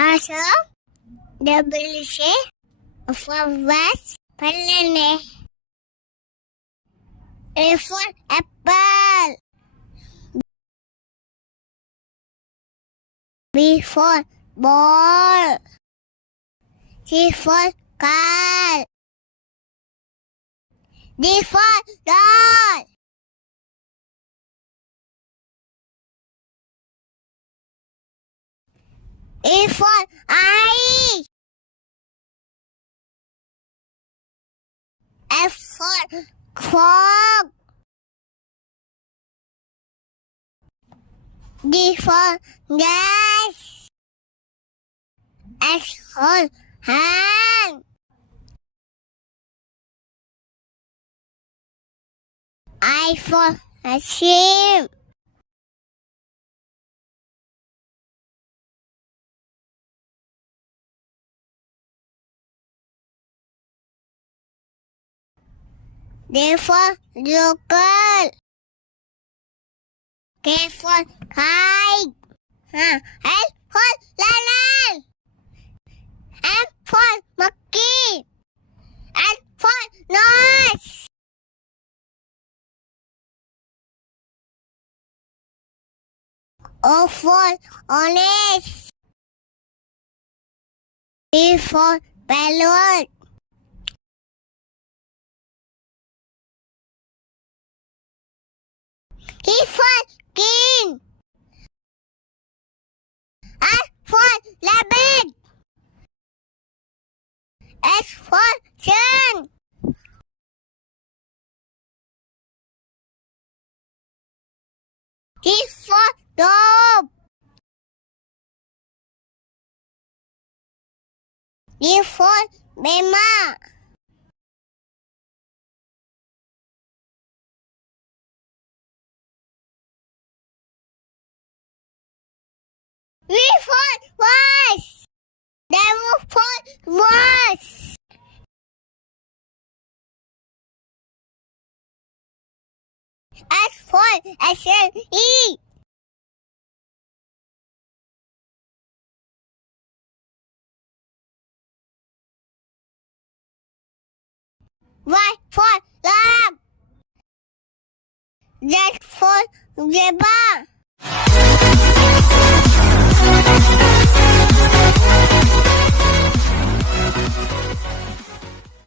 Also, WC for West Palane. A for apple. B for ball. C for car. D for doll. E for eye. F for frog. D for gas. H for hand. I for sheep. D for joker. K for kite. L for lion. M for monkey. N for nose. O for orange. P for balloon. Q for king. R for rabbit. S for sun. T for dog. D for Bema. V for voice. W for voice. S for SLE. Y for love. Z for zebra.